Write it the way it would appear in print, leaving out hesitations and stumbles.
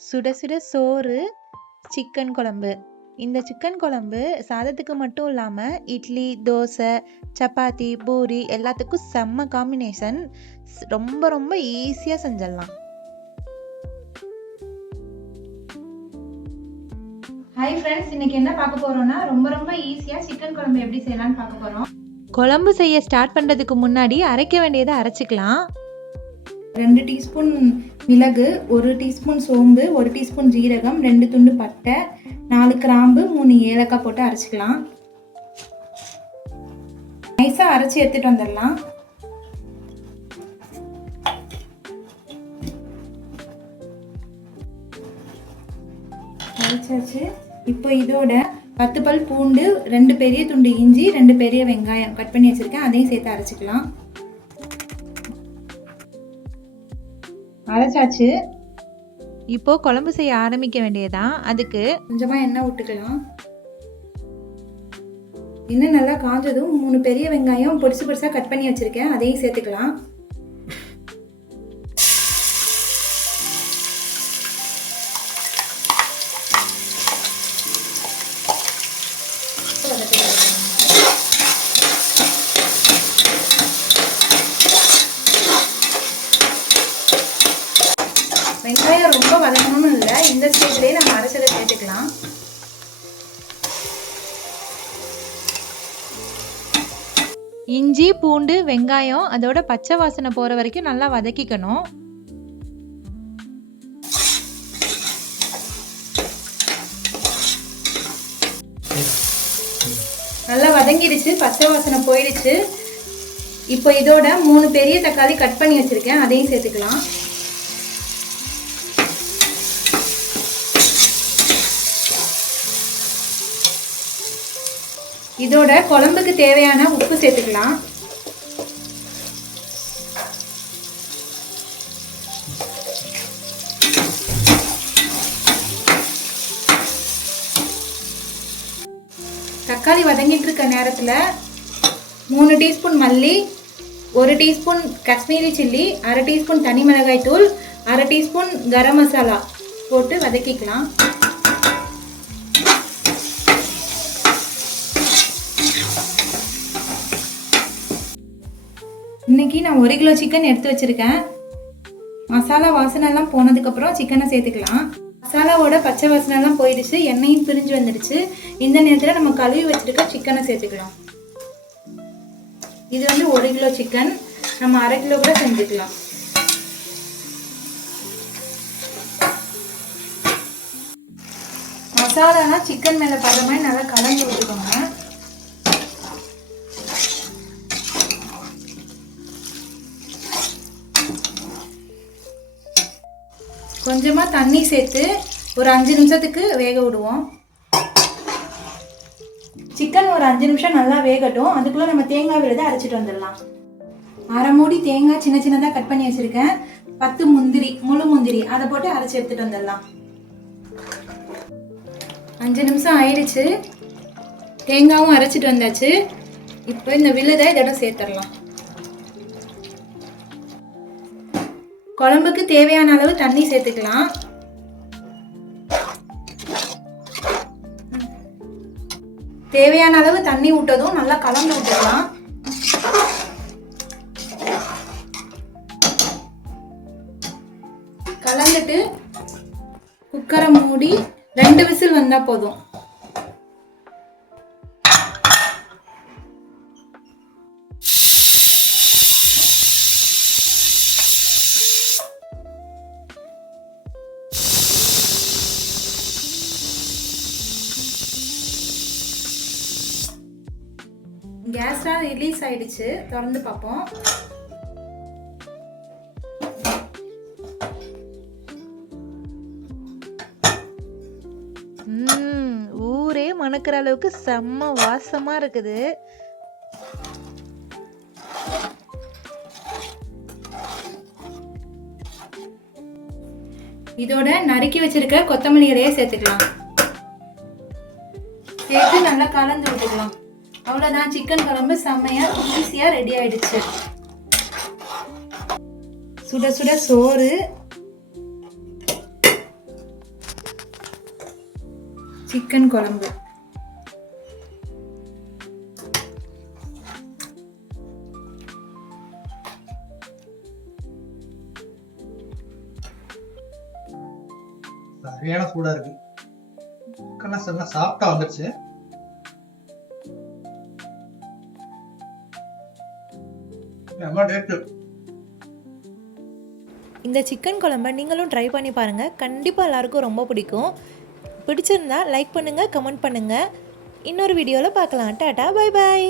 சுட சுட சோறு, சிக்கன் குழம்பு. இந்த சிக்கன் குழம்பு சாதத்துக்கு மட்டும் இல்லாமல் இட்லி, தோசை, சப்பாத்தி, பூரி எல்லாத்துக்கும் செம்ம காம்பினேஷன். ரொம்ப ரொம்ப ஈஸியாக செஞ்சிடலாம். ஹாய் ஃப்ரெண்ட்ஸ், இன்னைக்கு என்ன பார்க்க போறோம்னா ரொம்ப ரொம்ப ஈஸியாக சிக்கன் குழம்பு எப்படி செய்யலாம்னு பார்க்க போகிறோம். குழம்பு செய்ய ஸ்டார்ட் பண்ணுறதுக்கு முன்னாடி அரைக்க வேண்டியதை அரைச்சிக்கலாம். 2 டீஸ்பூன் மிளகு, 1 டீஸ்பூன் சோம்பு, 1 டீஸ்பூன் ஜீரகம், 2 துண்டு பட்டை, 4 கிராம்பு, 3 ஏலக்காய் போட்டு அரைச்சிக்கலாம். நைஸாக அரைச்சி எடுத்துகிட்டு வந்துடலாம். அரைச்சாச்சு. இப்போ இதோட 10 பல் பூண்டு, 2 பெரிய துண்டு இஞ்சி, 2 பெரிய வெங்காயம் கட் பண்ணி வச்சுருக்கேன், அதையும் சேர்த்து அரைச்சிக்கலாம். அரைச்சாச்சு. இப்போ குழம்பு செய்ய ஆரம்பிக்க வேண்டியதான். அதுக்கு கொஞ்சமாக எண்ணெய் விட்டுக்கலாம். எண்ணெய் நல்லா காஞ்சதும் 3 பெரிய வெங்காயம் பொடிசு பொடிசாக கட் பண்ணி வச்சுருக்கேன், அதையும் சேர்த்துக்கலாம். வெங்காயம் ரொம்ப வதங்கணும்னு இல்லை, இந்த ஸ்டேஜ்லேயே நம்ம அரைச்சதை சேர்த்துக்கலாம். இஞ்சி, பூண்டு, வெங்காயம் அதோட பச்சை வாசனை போகிற வரைக்கும் நல்லா வதக்கிக்கணும். நல்லா வதங்கிடுச்சு, பச்சை வாசனை போயிடுச்சு. இப்போ இதோட 3 பெரிய தக்காளி கட் பண்ணி வச்சுருக்கேன், அதையும் சேர்த்துக்கலாம். இதோட குழம்புக்கு தேவையான உப்பு சேர்த்துக்கலாம். தக்காளி வதங்கிட்டு இருக்க நேரத்தில் 3 டீஸ்பூன் மல்லி, 1 டீஸ்பூன் காஷ்மீரி சில்லி, 1/2 டீஸ்பூன் தனி மிளகாய் தூள், 1/2 டீஸ்பூன் கரம் மசாலா போட்டு வதக்கிக்கலாம். இன்றைக்கி நான் 1 கிலோ சிக்கன் எடுத்து வச்சுருக்கேன். மசாலா வாசனைலாம் போனதுக்கப்புறம் சிக்கனை சேர்த்துக்கலாம். மசாலாவோட பச்சை வாசனைலாம் போயிடுச்சு, எண்ணெயும் பிரிஞ்சு வந்துடுச்சு. இந்த நேரத்தில் நம்ம கழுவி வச்சுருக்க சிக்கனை சேர்த்துக்கலாம். இது 1 கிலோ சிக்கன், நம்ம 1/2 கிலோ கூட செஞ்சுக்கலாம். மசாலாலாம் சிக்கன் மேலே படுற மாதிரி நல்லா கலந்து விட்டுக்கோங்க. கொஞ்சமாக தண்ணி சேர்த்து ஒரு 5 நிமிஷத்துக்கு வேக விடுவோம். சிக்கன் ஒரு 5 நிமிஷம் நல்லா வேகட்டும். அதுக்குள்ளே நம்ம தேங்காய் விழுதை அரைச்சிட்டு வந்துடலாம். 1/2 மூடி தேங்காய் சின்ன சின்னதாக கட் பண்ணி வச்சுருக்கேன். 10 முந்திரி, முழு முந்திரி, அதை போட்டு அரைச்சி எடுத்துகிட்டு வந்துடலாம். 5 நிமிஷம் ஆயிடுச்சு, தேங்காயும் அரைச்சிட்டு வந்தாச்சு. இப்போ இந்த விழுதை இதோட சேர்த்துடலாம். குழம்புக்கு தேவையான அளவு தண்ணி சேர்த்துக்கலாம். தேவையான அளவு தண்ணி விட்டதும் நல்லா கலந்து விட்டுக்கலாம். கலந்துட்டு குக்கரை மூடி 2 விசில் வந்தா போதும். கேஸ்லாம் ரிலீஸ் ஆயிடுச்சு, திறந்து பார்ப்போம். ஊரே மணக்கிற அளவுக்கு செம்ம வாசமா இருக்குது. இதோட நறுக்கி வச்சிருக்க கொத்தமல்லி இலையை சேர்த்துக்கலாம். சேர்த்து நல்லா கலந்து விட்டுக்கலாம். அவ்வளோதான், சிக்கன் குழம்பு செம்மையாக ஈஸியாக ரெடி ஆயிடுச்சு. சுட சுட சோறு, சிக்கன் குழம்பு. சரியான சூடா இருக்கு. சிக்கன் சாப்பிட்டா வந்துருச்சு. இந்த சிக்கன் குழம்பை நீங்களும் ட்ரை பண்ணி பாருங்கள். கண்டிப்பாக எல்லாருக்கும் ரொம்ப பிடிக்கும். பிடிச்சிருந்தா லைக் பண்ணுங்கள், கமெண்ட் பண்ணுங்கள். இன்னொரு வீடியோவில் பார்க்கலாம். Tata, bye bye.